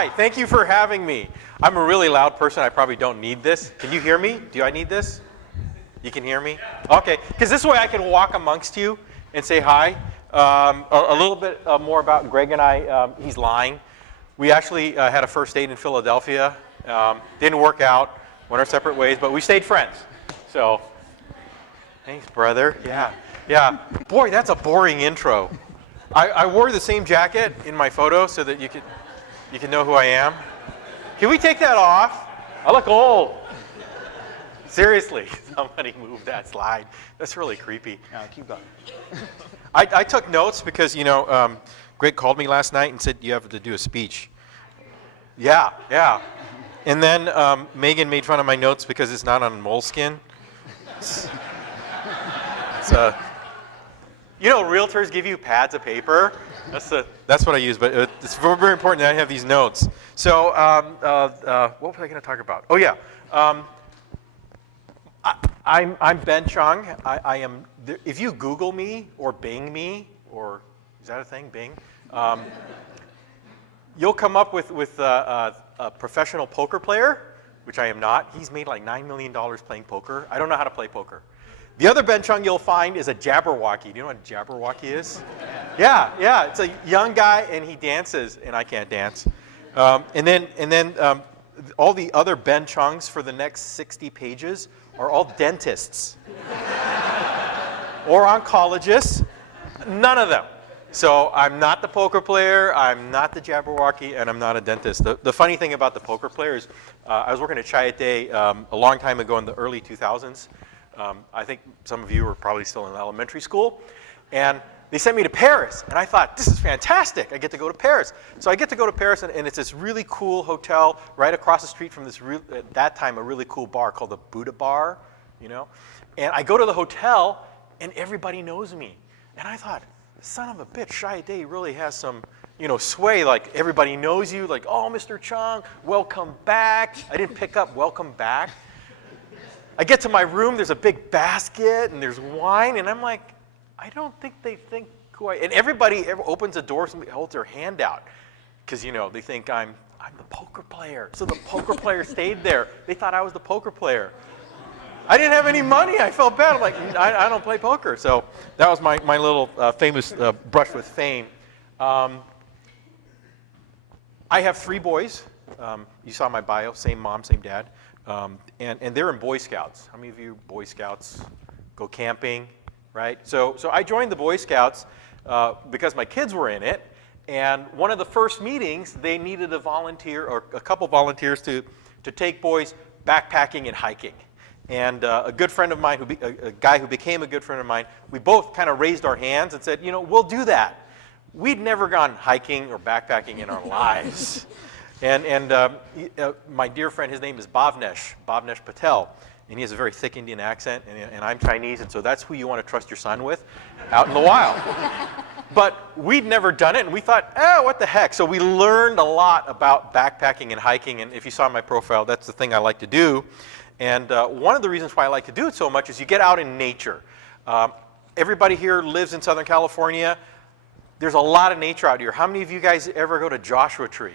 Hi, thank you for having me. I'm a really loud person. I probably don't need this. Can you hear me? Do I need this? You can hear me? Okay, because this way I can walk amongst you and say hi. A little bit more about Greg and I. He's lying. We actually had a first date in Philadelphia. Didn't work out. Went our separate ways, but we stayed friends. So, thanks, brother. Yeah. Boy, that's a boring intro. I wore the same jacket in my photo so that you can know who I am. Can we take that off? I look old. Seriously, somebody move that slide. That's really creepy. No, keep going. I took notes because, Greg called me last night and said you have to do a speech. Yeah. And then Megan made fun of my notes because it's not on moleskin. Realtors give you pads of paper. That's what I use, but it's very, very important that I have these notes. So what was I going to talk about? Oh, yeah. I'm Ben Chung. I am. If you Google me or Bing me, or is that a thing, Bing? You'll come up with a professional poker player, which I am not. He's made like $9 million playing poker. I don't know how to play poker. The other Ben Chung you'll find is a Jabberwocky. Do you know what a Jabberwocky is? Yeah. It's a young guy and he dances, and I can't dance. And then all the other Ben Chungs for the next 60 pages are all dentists or oncologists. None of them. So I'm not the poker player, I'm not the Jabberwocky, and I'm not a dentist. The funny thing about the poker player is I was working at Chiat a long time ago in the early 2000s. I think some of you are probably still in elementary school. And they sent me to Paris. And I thought, this is fantastic. I get to go to Paris. So I get to go to Paris, and it's this really cool hotel right across the street from this, at that time, a really cool bar called the Buddha Bar. And I go to the hotel, and everybody knows me. And I thought, son of a bitch, Chiat really has some sway. Like, everybody knows you. Like, oh, Mr. Chung, welcome back. I didn't pick up welcome back. I get to my room, there's a big basket, and there's wine, and I'm like, I don't think they think who I am. And everybody opens a door, somebody holds their hand out, because, they think I'm the poker player. So the poker player stayed there. They thought I was the poker player. I didn't have any money. I felt bad. I'm like, I don't play poker. So that was my little famous brush with fame. I have 3 boys. You saw my bio, same mom, same dad. And they're in Boy Scouts. How many of you Boy Scouts go camping, right? So I joined the Boy Scouts because my kids were in it. And one of the first meetings, they needed a volunteer or a couple volunteers to take boys backpacking and hiking. And a good friend of mine, a guy who became a good friend of mine, we both kind of raised our hands and said, we'll do that. We'd never gone hiking or backpacking in our lives. And my dear friend, his name is Bhavnesh Patel, and he has a very thick Indian accent, and I'm Chinese, and so that's who you want to trust your son with out in the wild. But we'd never done it, and we thought, what the heck? So we learned a lot about backpacking and hiking, and if you saw my profile, that's the thing I like to do. And one of the reasons why I like to do it so much is you get out in nature. Everybody here lives in Southern California. There's a lot of nature out here. How many of you guys ever go to Joshua Tree?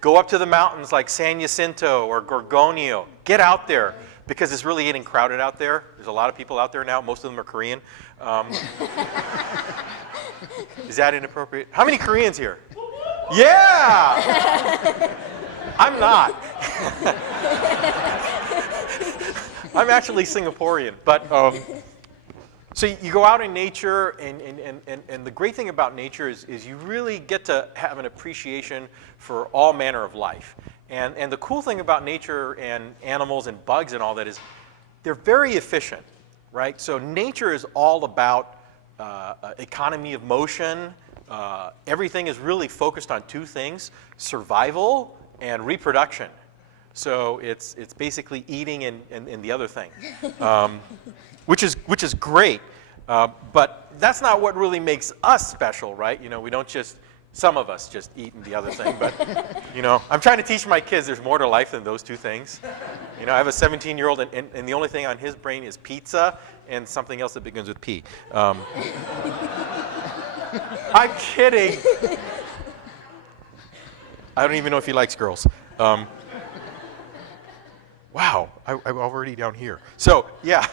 Go up to the mountains like San Jacinto or Gorgonio. Get out there because it's really getting crowded out there. There's a lot of people out there now. Most of them are Korean. Is that inappropriate? How many Koreans here? Yeah! I'm not. I'm actually Singaporean. But so you go out in nature, and the great thing about nature is you really get to have an appreciation for all manner of life. And the cool thing about nature and animals and bugs and all that is they're very efficient, right? So nature is all about economy of motion. Everything is really focused on 2 things, survival and reproduction. So it's basically eating and the other thing. Which is great, but that's not what really makes us special, right? We don't just, some of us just eat and the other thing, but, I'm trying to teach my kids there's more to life than those 2 things. I have a 17-year-old, and the only thing on his brain is pizza and something else that begins with P. I'm kidding. I don't even know if he likes girls. Wow, I'm already down here. So, yeah.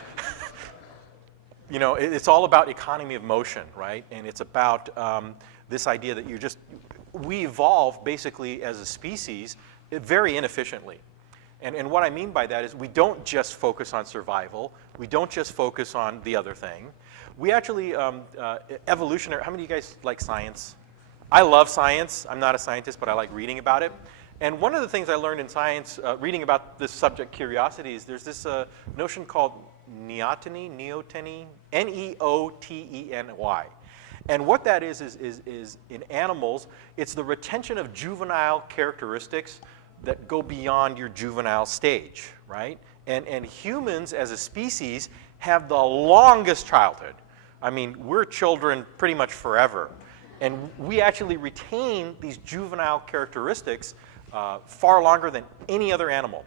You know, it's all about economy of motion, right? And it's about this idea that we evolve basically as a species very inefficiently. And what I mean by that is we don't just focus on survival. We don't just focus on the other thing. We actually, evolutionary, how many of you guys like science? I love science. I'm not a scientist, but I like reading about it. And one of the things I learned in science, reading about this subject, curiosity, is there's this notion called neoteny, Neoteny. And what that is in animals, it's the retention of juvenile characteristics that go beyond your juvenile stage, right? And humans as a species have the longest childhood. I mean, we're children pretty much forever. And we actually retain these juvenile characteristics far longer than any other animal,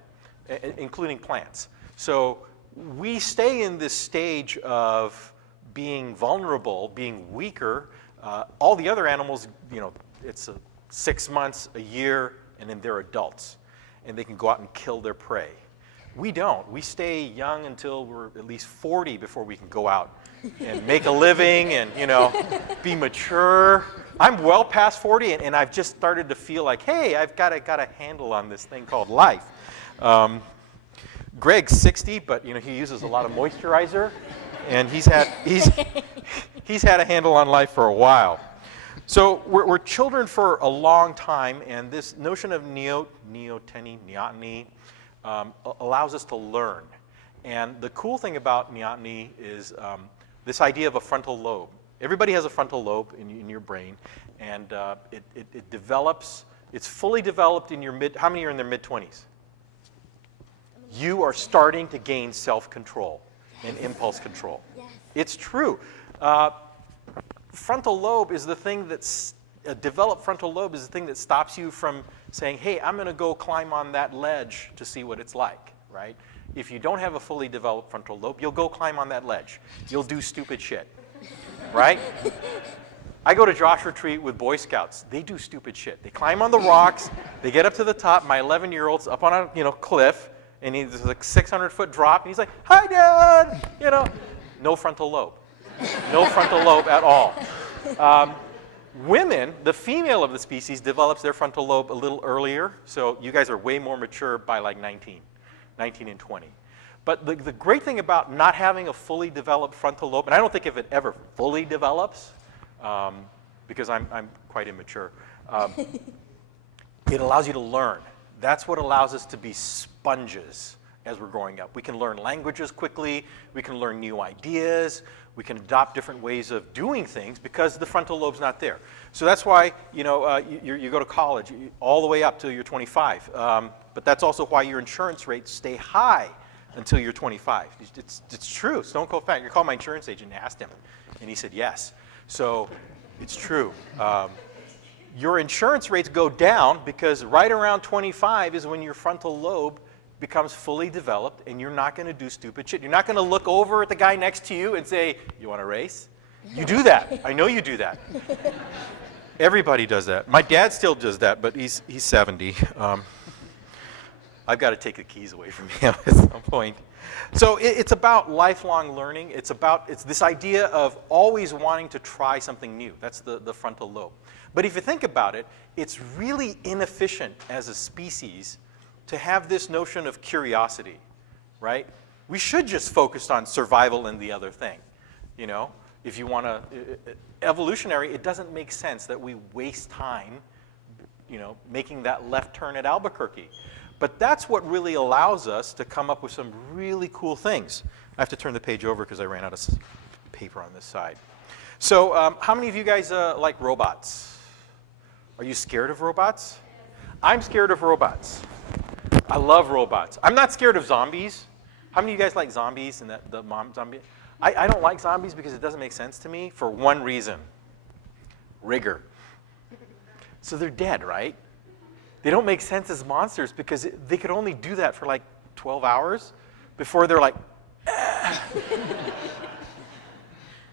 including plants. So we stay in this stage of being vulnerable, being weaker. All the other animals, you know, it's 6 months, a year, and then they're adults. And they can go out and kill their prey. We don't. We stay young until we're at least 40 before we can go out and make a living and, you know, be mature. I'm well past 40, and I've just started to feel like, hey, I've got a handle on this thing called life. Greg's 60, but you know he uses a lot of moisturizer, and he's had a handle on life for a while. So we're children for a long time, and this notion of neoteny allows us to learn. And the cool thing about neoteny is this idea of a frontal lobe. Everybody has a frontal lobe in your brain, and it develops. It's fully developed in your how many are in their mid-20s? You are starting to gain self-control and impulse control. Yes. It's true. Frontal lobe is the thing that's, a developed frontal lobe is the thing that stops you from saying, hey, I'm going to go climb on that ledge to see what it's like, right? If you don't have a fully developed frontal lobe, you'll go climb on that ledge. You'll do stupid shit, right? I go to Josh Retreat with Boy Scouts. They do stupid shit. They climb on the rocks. They get up to the top. My 11-year-old's up on a cliff, and there's like 600-foot drop, and he's like, hi, Dad! You know, no frontal lobe. No frontal lobe at all. Women, the female of the species, develops their frontal lobe a little earlier, so you guys are way more mature by like 19 and 20. But the great thing about not having a fully developed frontal lobe, and I don't think if it ever fully develops, because I'm quite immature, it allows you to learn. That's what allows us to be sponges as we're growing up. We can learn languages quickly. We can learn new ideas. We can adopt different ways of doing things because the frontal lobe's not there. So that's why you go to college all the way up till you're 25. But that's also why your insurance rates stay high until you're 25. It's true. Stone cold fact. You call my insurance agent and asked him, and he said yes. So it's true. Your insurance rates go down because right around 25 is when your frontal lobe becomes fully developed, and you're not going to do stupid shit. You're not going to look over at the guy next to you and say, you want to race? You do that. I know you do that. Everybody does that. My dad still does that, but he's 70. I've got to take the keys away from him at some point. So it's about lifelong learning. It's this idea of always wanting to try something new. That's the frontal lobe. But if you think about it, it's really inefficient as a species to have this notion of curiosity, right? We should just focus on survival and the other thing, you know? If you want to, evolutionary, it doesn't make sense that we waste time, you know, making that left turn at Albuquerque. But that's what really allows us to come up with some really cool things. I have to turn the page over because I ran out of paper on this side. So how many of you guys like robots? Are you scared of robots? I'm scared of robots. I love robots. I'm not scared of zombies. How many of you guys like zombies and the mom zombie? I don't like zombies because it doesn't make sense to me for one reason. Rigor. So they're dead, right? They don't make sense as monsters because they could only do that for like 12 hours before they're like, ah.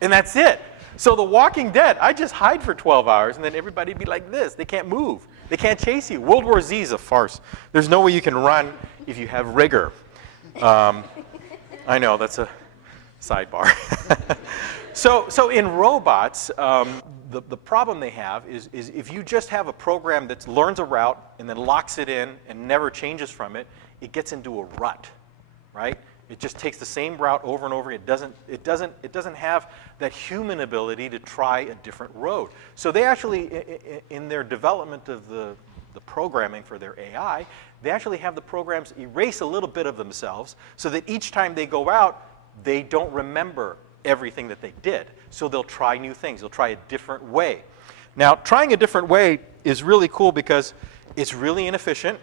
And that's it. So The Walking Dead, I just hide for 12 hours and then everybody be like this. They can't move. They can't chase you. World War Z is a farce. There's no way you can run if you have rigor. I know, that's a sidebar. So in robots, the problem they have is if you just have a program that learns a route and then locks it in and never changes from it, it gets into a rut, right? It just takes the same route over and over. It doesn't have that human ability to try a different road. So they actually, in their development of the programming for their AI, they actually have the programs erase a little bit of themselves so that each time they go out, they don't remember everything that they did. So they'll try new things. They'll try a different way. Now, trying a different way is really cool because it's really inefficient,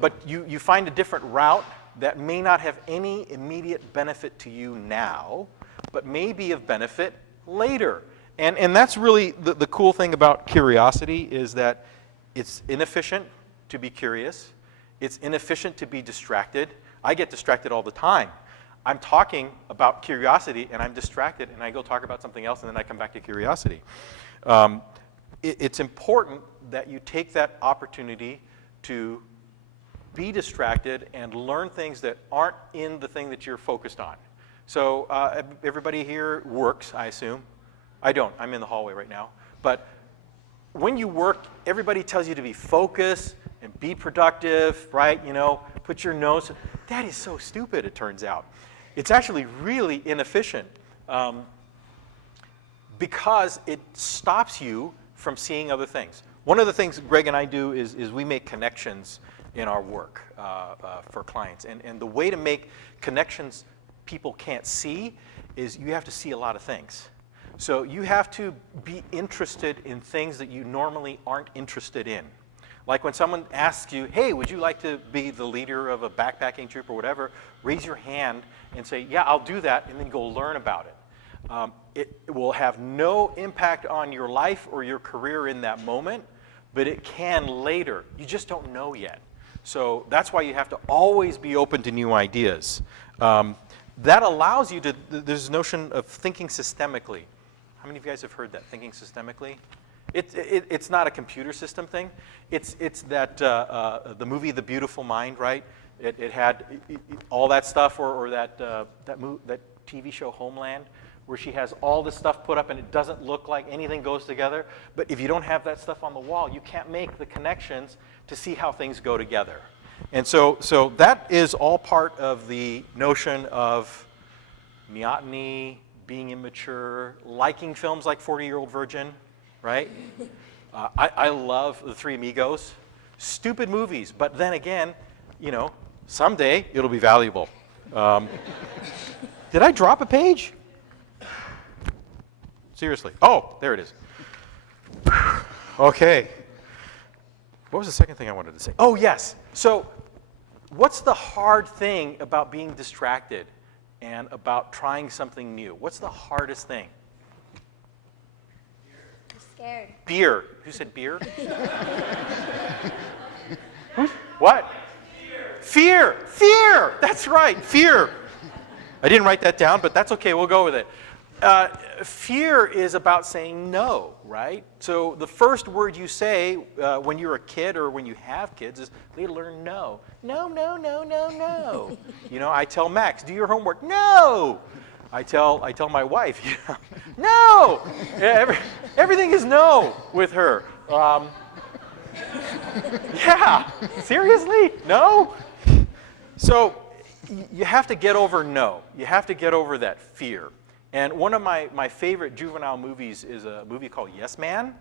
but you find a different route that may not have any immediate benefit to you now, but may be of benefit later. And that's really the cool thing about curiosity, is that it's inefficient to be curious. It's inefficient to be distracted. I get distracted all the time. I'm talking about curiosity, and I'm distracted, and I go talk about something else, and then I come back to curiosity. It's important that you take that opportunity to be distracted and learn things that aren't in the thing that you're focused on. So everybody here works, I assume. I don't. I'm in the hallway right now. But when you work, everybody tells you to be focused and be productive, right? You know, put your nose. That is so stupid, it turns out. It's actually really inefficient because it stops you from seeing other things. One of the things Greg and I do is we make connections in our work for clients. And the way to make connections people can't see is you have to see a lot of things. So you have to be interested in things that you normally aren't interested in. Like when someone asks you, hey, would you like to be the leader of a backpacking troop or whatever, raise your hand and say, yeah, I'll do that, and then go learn about it. It will have no impact on your life or your career in that moment, but it can later. You just don't know yet. So that's why you have to always be open to new ideas. That allows you to, there's a notion of thinking systemically. How many of you guys have heard that, thinking systemically? It's not a computer system thing. It's that the movie The Beautiful Mind, right? It had all that stuff, or that TV show Homeland, where she has all this stuff put up and it doesn't look like anything goes together. But if you don't have that stuff on the wall, you can't make the connections to see how things go together. And so that is all part of the notion of neoteny, being immature, liking films like 40-Year-Old Virgin, right? I love The Three Amigos. Stupid movies, but then again, you know, someday it'll be valuable. Did I drop a page? Seriously. Oh, there it is. Okay. What was the second thing I wanted to say? Oh, yes. So what's the hard thing about being distracted and about trying something new? What's the hardest thing? I'm scared. Beer. Who said beer? What? Fear. Fear. That's right. Fear. I didn't write that down, but that's okay. We'll go with it. Fear is about saying no, right? So the first word you say when you're a kid or when you have kids is they learn no. No, no, no, no, no. You know, I tell Max, do your homework. No. I tell my wife, you know, no. Everything is no with her. Yeah, seriously? No? So you have to get over no. You have to get over that fear. And one of my favorite juvenile movies is a movie called Yes Man.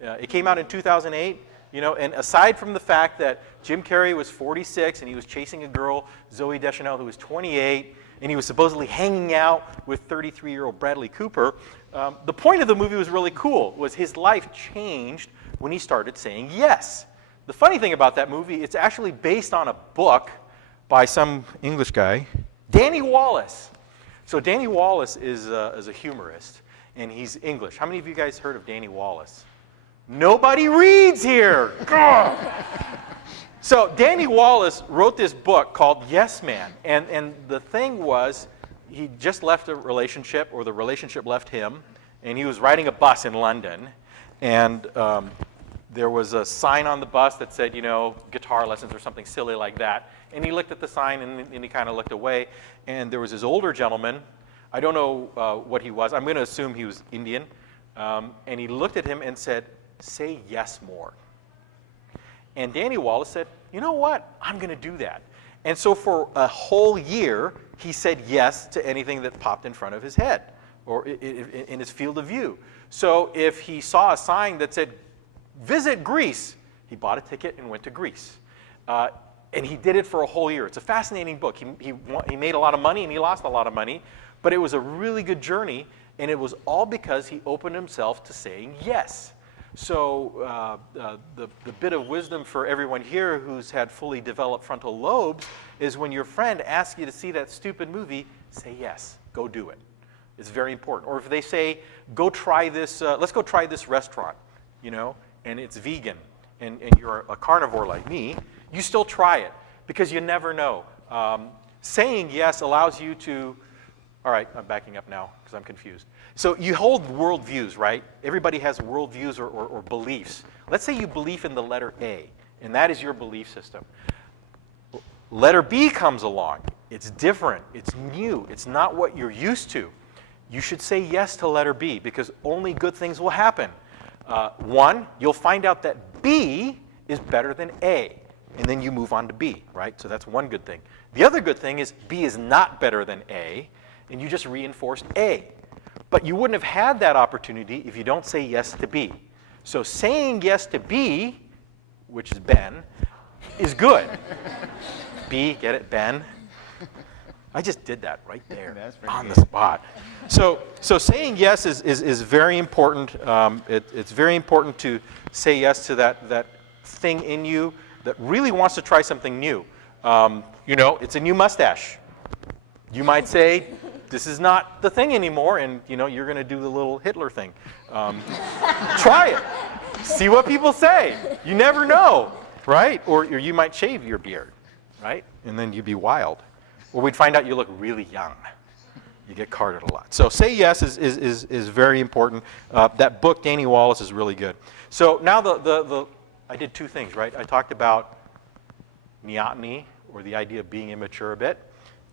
It came out in 2008. You know, and aside from the fact that Jim Carrey was 46 and he was chasing a girl, Zooey Deschanel, who was 28, and he was supposedly hanging out with 33-year-old Bradley Cooper, the point of the movie was really cool. Was his life changed when he started saying yes. The funny thing about that movie, it's actually based on a book by some English guy, Danny Wallace. So Danny Wallace is a humorist, and he's English. How many of you guys heard of Danny Wallace? Nobody reads here. So Danny Wallace wrote this book called Yes Man, and the thing was, he just left a relationship, or the relationship left him, and he was riding a bus in London, and there was a sign on the bus that said, guitar lessons or something silly like that. And he looked at the sign and he kind of looked away. And there was this older gentleman. I don't know what he was. I'm going to assume he was Indian. And he looked at him and said, "Say yes more." And Danny Wallace said, "You know what? I'm going to do that." And so for a whole year, he said yes to anything that popped in front of his head or in his field of view. So if he saw a sign that said, "Visit Greece," he bought a ticket and went to Greece. And he did it for a whole year. It's a fascinating book. He made a lot of money and he lost a lot of money, but it was a really good journey, and it was all because he opened himself to saying yes. So the bit of wisdom for everyone here who's had fully developed frontal lobes is when your friend asks you to see that stupid movie, say yes, go do it. It's very important. Or if they say, go try this, let's go try this restaurant, and it's vegan, and you're a carnivore like me, you still try it because you never know. Saying yes allows you to, all right, I'm backing up now because I'm confused. So you hold worldviews, right? Everybody has worldviews or beliefs. Let's say you believe in the letter A, and that is your belief system. Letter B comes along. It's different. It's new. It's not what you're used to. You should say yes to letter B because only good things will happen. One, you'll find out that B is better than A, and then you move on to B, right? So that's one good thing. The other good thing is B is not better than A, and you just reinforced A. But you wouldn't have had that opportunity if you don't say yes to B. So saying yes to B, which is Ben, is good. B, get it, Ben? I just did that right there on the spot. So saying yes is very important. It's very important to say yes to that thing in you that really wants to try something new. It's a new mustache. You might say, this is not the thing anymore, and you're going to do the little Hitler thing. Try it. See what people say. You never know, right? Or you might shave your beard, right? And then you'd be wild. Or we'd find out you look really young. You get carded a lot. So say yes is very important. That book, Danny Wallace, is really good. So now I did two things, right? I talked about neoteny, or the idea of being immature a bit.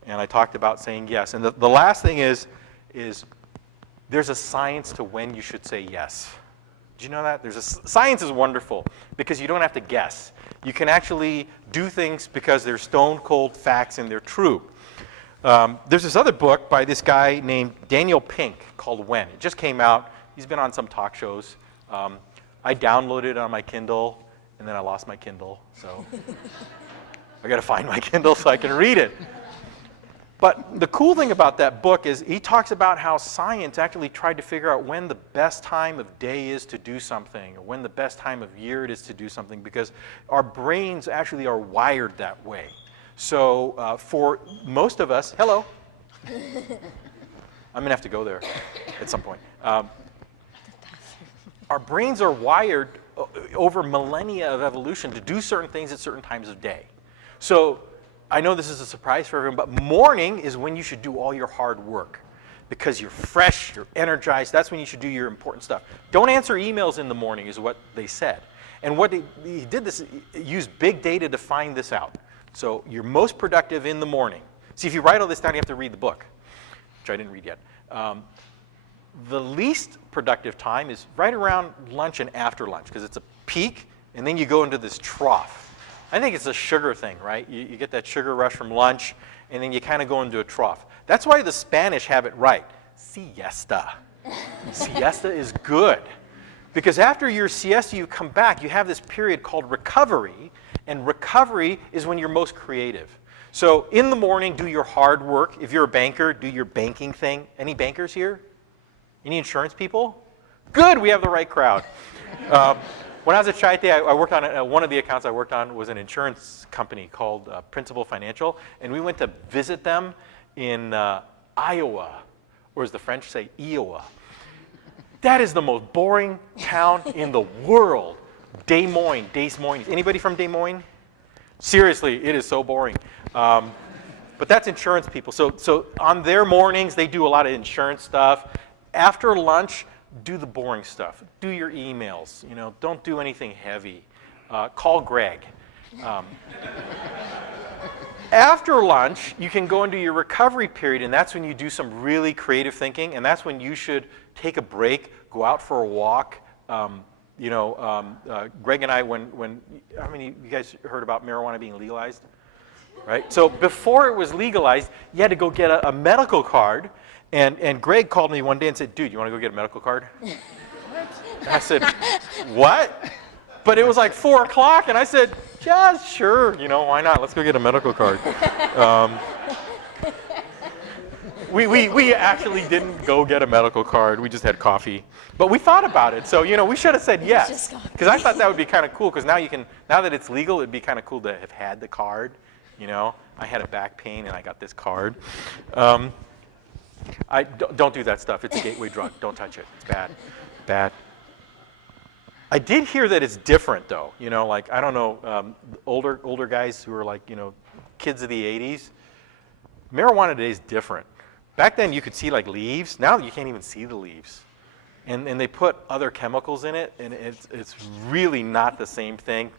And I talked about saying yes. And the last thing is there's a science to when you should say yes. Did you know that? Science is wonderful because you don't have to guess. You can actually do things because they're stone cold facts and they're true. There's this other book by this guy named Daniel Pink called When. It just came out. He's been on some talk shows. I downloaded it on my Kindle, and then I lost my Kindle. So I got to find my Kindle so I can read it. But the cool thing about that book is he talks about how science actually tried to figure out when the best time of day is to do something, or when the best time of year it is to do something, because our brains actually are wired that way. So for most of us, hello. I'm going to have to go there at some point. Our brains are wired over millennia of evolution to do certain things at certain times of day. So I know this is a surprise for everyone, but morning is when you should do all your hard work because you're fresh, you're energized. That's when you should do your important stuff. Don't answer emails in the morning is what they said. And what he did this, he used big data to find this out. So you're most productive in the morning. See, if you write all this down, you have to read the book, which I didn't read yet. The least productive time is right around lunch and after lunch because it's a peak, and then you go into this trough. I think it's a sugar thing, right? You get that sugar rush from lunch, and then you kind of go into a trough. That's why the Spanish have it right. Siesta. Siesta is good. Because after your siesta, you come back, you have this period called recovery, and recovery is when you're most creative. So in the morning, do your hard work. If you're a banker, do your banking thing. Any bankers here? Any insurance people? Good, we have the right crowd. When I was at Chaite, I worked on one of the accounts I worked on was an insurance company called Principal Financial, and we went to visit them in Iowa, or as the French say, Iowa. That is the most boring town in the world. Des Moines. Anybody from Des Moines? Seriously, it is so boring. But that's insurance people. So on their mornings, they do a lot of insurance stuff. After lunch, do the boring stuff. Do your emails. Don't do anything heavy. Call Greg. After lunch, you can go into your recovery period, and that's when you do some really creative thinking, and that's when you should take a break, go out for a walk. Greg and I, how many of you guys heard about marijuana being legalized? Right? So before it was legalized, you had to go get a medical card, and Greg called me one day and said, dude, you want to go get a medical card? What? And I said, what? But it was like 4 o'clock, and I said, yeah, sure, why not? Let's go get a medical card. We actually didn't go get a medical card. We just had coffee. But we thought about it. So, we should have said yes. Because I thought that would be kind of cool, because now that it's legal, it'd be kind of cool to have had the card. I had a back pain, and I got this card. Don't do that stuff. It's a gateway drug. Don't touch it. It's bad. Bad. I did hear that it's different, though. I don't know, older guys who are like, kids of the 80s. Marijuana today is different. Back then, you could see like leaves. Now you can't even see the leaves. And they put other chemicals in it, and it's really not the same thing.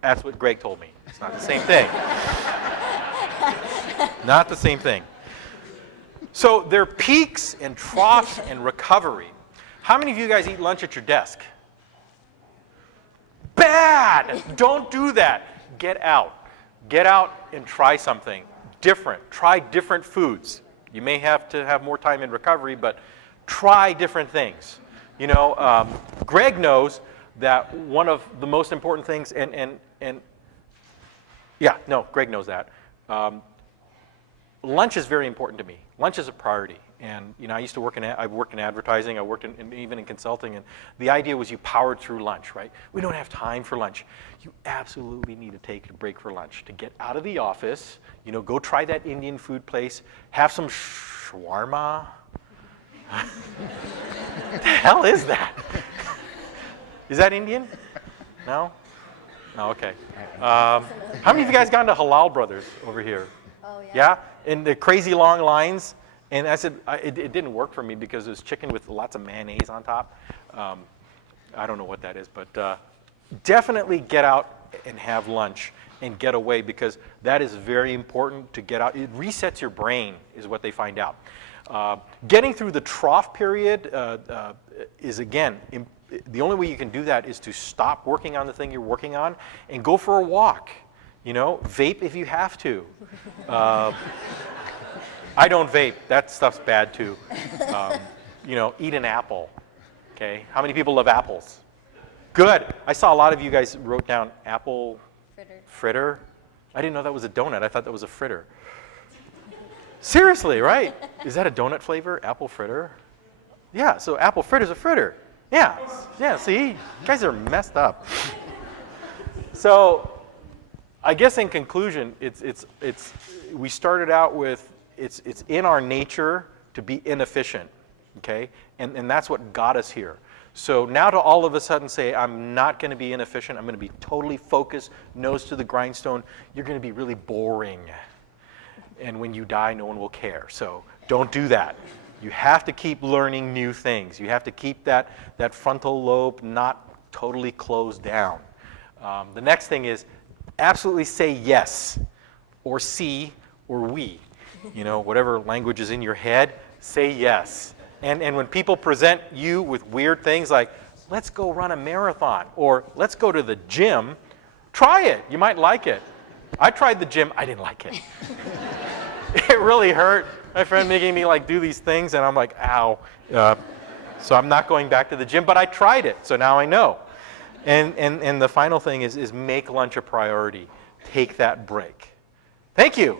That's what Greg told me. It's not the same thing. Not the same thing. So there are peaks and troughs and recovery. How many of you guys eat lunch at your desk? Bad! Don't do that. Get out. Get out and try something different. Try different foods. You may have to have more time in recovery, but try different things. Greg knows that one of the most important things, Greg knows that. Lunch is very important to me. Lunch is a priority. And I used to worked in advertising, I worked even in consulting, and the idea was you powered through lunch, right? We don't have time for lunch. You absolutely need to take a break for lunch to get out of the office, go try that Indian food place, have some shawarma. What the hell is that? Is that Indian? No? No, okay. How many of you guys gone to Halal Brothers over here? Oh, yeah. Yeah? In the crazy long lines? And I said, it didn't work for me because it was chicken with lots of mayonnaise on top. I don't know what that is, but definitely get out and have lunch and get away, because that is very important to get out. It resets your brain, is what they find out. Getting through the trough period is, again, the only way you can do that is to stop working on the thing you're working on and go for a walk. Vape if you have to. I don't vape. That stuff's bad too. Eat an apple. Okay. How many people love apples? Good. I saw a lot of you guys wrote down apple fritter. I didn't know that was a donut. I thought that was a fritter. Seriously, right? Is that a donut flavor? Apple fritter? Yeah. So apple fritter's a fritter. Yeah. Yeah. See, you guys are messed up. So, I guess in conclusion, we started out with. It's in our nature to be inefficient, okay? And that's what got us here. So now to all of a sudden say, I'm not going to be inefficient, I'm going to be totally focused, nose to the grindstone, you're going to be really boring. And when you die, no one will care. So don't do that. You have to keep learning new things. You have to keep that frontal lobe not totally closed down. The next thing is absolutely say yes, or see, or we. Whatever language is in your head, say yes. And when people present you with weird things like, let's go run a marathon, or let's go to the gym, try it. You might like it. I tried the gym. I didn't like it. It really hurt. My friend making me do these things, and I'm like, ow. So I'm not going back to the gym, but I tried it, so now I know. And the final thing is make lunch a priority. Take that break. Thank you.